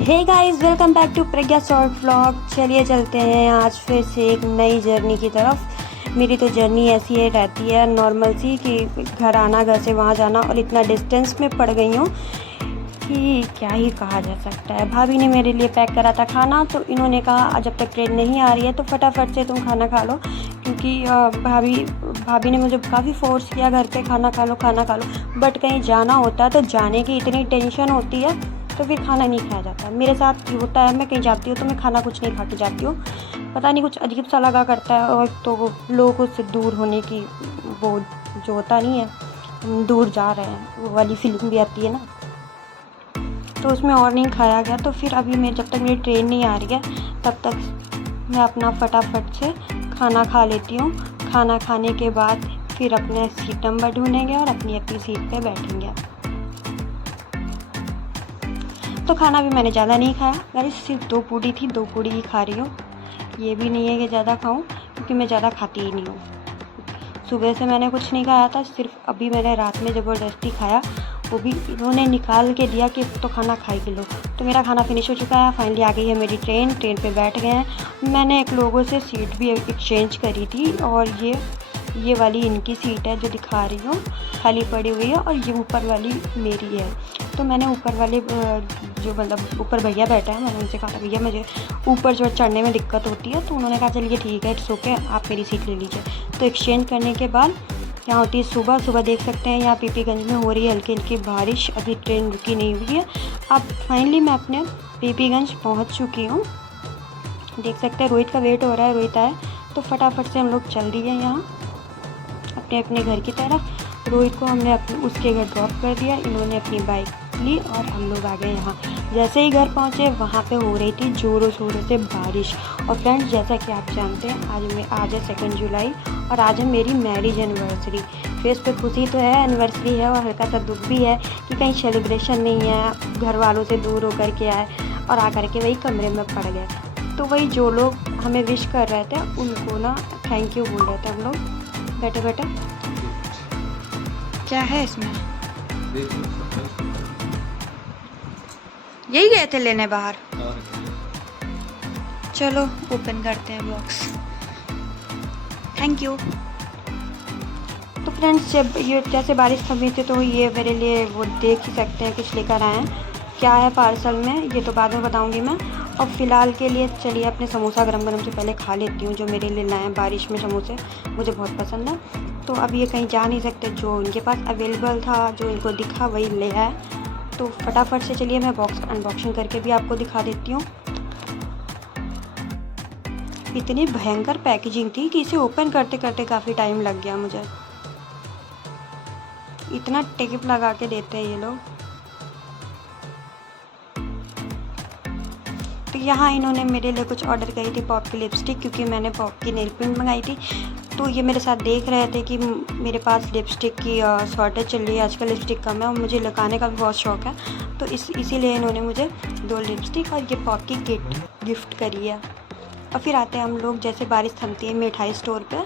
Hey guys, welcome back to Pragya short vlog. चलिए चलते हैं आज फिर से एक नई जर्नी की तरफ। मेरी तो जर्नी ऐसी है रहती है नॉर्मल सी कि घर आना, घर से वहाँ जाना, और इतना डिस्टेंस में पड़ गई हूँ कि क्या ही कहा जा सकता है। भाभी ने मेरे लिए पैक करा था खाना, तो इन्होंने कहा जब तक ट्रेन नहीं आ रही है तो फटाफट से तुम खाना खा लो, क्योंकि भाभी ने मुझे काफ़ी फोर्स किया घर पे खाना खा लो खाना खा लो। बट कहीं जाना होता है तो जाने की इतनी टेंशन होती है तो फिर खाना नहीं खाया जाता। मेरे साथ होता है, मैं कहीं जाती हूँ तो मैं खाना कुछ नहीं खा के जाती हूँ। पता नहीं कुछ अजीब सा लगा करता है। और तो लोगों से दूर होने की वो जो होता नहीं है, दूर जा रहे हैं, वो वाली फीलिंग भी आती है ना, तो उसमें और नहीं खाया गया। तो फिर अभी मैं जब तक मेरी ट्रेन नहीं आ रही है तब तक मैं अपना फटाफट से खाना खा लेती हूँ। खाना खाने के बाद फिर अपने सीट नंबर ढूंढेंगे और अपनी अपनी सीट पे बैठेंगे। तो खाना भी मैंने ज़्यादा नहीं खाया गाइस, सिर्फ 2 पूड़ी थी, 2 पूड़ी ही खा रही हूँ। ये भी नहीं है कि ज़्यादा खाऊं, क्योंकि मैं ज़्यादा खाती ही नहीं हूँ। सुबह से मैंने कुछ नहीं खाया था, सिर्फ अभी मैंने रात में ज़बरदस्ती खाया, वो भी इन्होंने निकाल के दिया कि तो खाना खाई के लो। तो मेरा खाना फिनिश हो चुका है। फाइनली आ गई है मेरी ट्रेन पे बैठ गए हैं। मैंने एक लोगों से सीट भी एक्सचेंज करी थी, और ये वाली इनकी सीट है जो दिखा रही हूँ, खाली पड़ी हुई है, और ये ऊपर वाली मेरी है। तो मैंने ऊपर वाले जो मतलब ऊपर भैया बैठा है, मैंने उनसे कहा था भैया मुझे ऊपर जो चढ़ने में दिक्कत होती है, तो उन्होंने कहा चलिए ठीक है, इट्स ओके, आप मेरी सीट ले लीजिए। तो एक्सचेंज करने के बाद यहाँ होती है सुबह देख सकते हैं यहाँ पीपीगंज में हो रही है हल्की हल्की बारिश, अभी ट्रेन रुकी नहीं हुई है। अब फाइनली मैं अपने पीपीगंज पहुँच चुकी हूँ। देख सकते हैं रोहित का वेट हो रहा है, रोहित आए तो फटाफट से हम लोग चल दिए यहाँ अपने घर की तरफ। रोहित को हमने उसके घर ड्रॉप कर दिया, इन्होंने अपनी बाइक ली और हम लोग आ गए यहाँ। जैसे ही घर पहुँचे वहाँ पे हो रही थी ज़ोरों शोरों से बारिश। और फ्रेंड्स, जैसा कि आप जानते हैं आज है 2 जुलाई और आज है मेरी मैरिज एनिवर्सरी। फेस पे खुशी तो है, एनिवर्सरी है, और हल्का सा दुख भी है कि कहीं सेलिब्रेशन नहीं है, घर वालों से दूर होकर के आए और आकर के वही कमरे में पड़ गए। तो वही जो लोग हमें विश कर रहे थे उनको ना थैंक यू बोल रहे थे हम लोग। बैठे बैठे क्या है इसमें, यही गए थे लेने बाहर। चलो ओपन करते हैं बॉक्स। Thank you. तो फ्रेंड्स, जब ये जैसे बारिश थमी थी तो ये मेरे लिए वो देख ही सकते हैं कुछ लेकर आए हैं। क्या है पार्सल में ये तो बाद में बताऊंगी मैं। और फ़िलहाल के लिए चलिए अपने समोसा गरम गरम से पहले खा लेती हूँ, जो मेरे लिए लाए हैं बारिश में समोसे, मुझे बहुत पसंद है। तो अब ये कहीं जा नहीं सकते, जो इनके पास अवेलेबल था, जो इनको दिखा वही ले आए। तो फटाफट से चलिए मैं बॉक्स अनबॉक्सिंग करके भी आपको दिखा देती हूँ। इतनी भयंकर पैकेजिंग थी कि इसे ओपन करते करते काफ़ी टाइम लग गया मुझे। इतना टेप लगा के देते हैं ये लोग। तो यहाँ इन्होंने मेरे लिए कुछ ऑर्डर करी थी, पॉप की लिपस्टिक, क्योंकि मैंने पॉप की नेल पेंट मंगाई थी। तो ये मेरे साथ देख रहे थे कि मेरे पास लिपस्टिक की शॉर्टेज चल रही है, आजकल लिपस्टिक कम है और मुझे लगाने का भी बहुत शौक़ है। तो इसीलिए इन्होंने मुझे 2 लिपस्टिक और ये पॉप की किट गिफ्ट करी है। और फिर आते हैं हम लोग, जैसे बारिश थमती है, मिठाई स्टोर पे।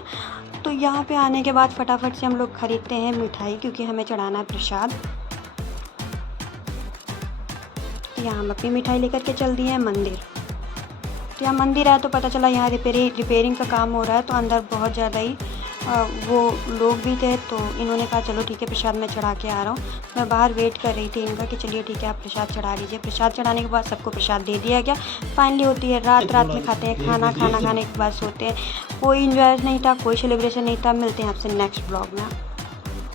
तो यहाँ पे आने के बाद फटाफट से हम लोग ख़रीदते हैं मिठाई, क्योंकि हमें चढ़ाना है प्रसाद। यहाँ हम अपनी मिठाई लेकर के चल दिए हैं मंदिर। तो यहाँ मंदिर है तो पता चला यहाँ रिपेयरिंग का काम हो रहा है, तो अंदर बहुत ज़्यादा ही वो लोग भी थे। तो इन्होंने कहा चलो ठीक है, प्रसाद मैं चढ़ा के आ रहा हूँ। मैं बाहर वेट कर रही थी इनका कि चलिए ठीक है आप प्रसाद चढ़ा लीजिए। प्रसाद चढ़ाने के बाद सबको प्रसाद दे दिया गया। फाइनली होती है रात में खाते हैं खाना खाने के बाद सोते हैं। कोई इन्जॉय नहीं था, कोई सेलिब्रेशन नहीं था। मिलते हैं आपसे नेक्स्ट ब्लॉग में।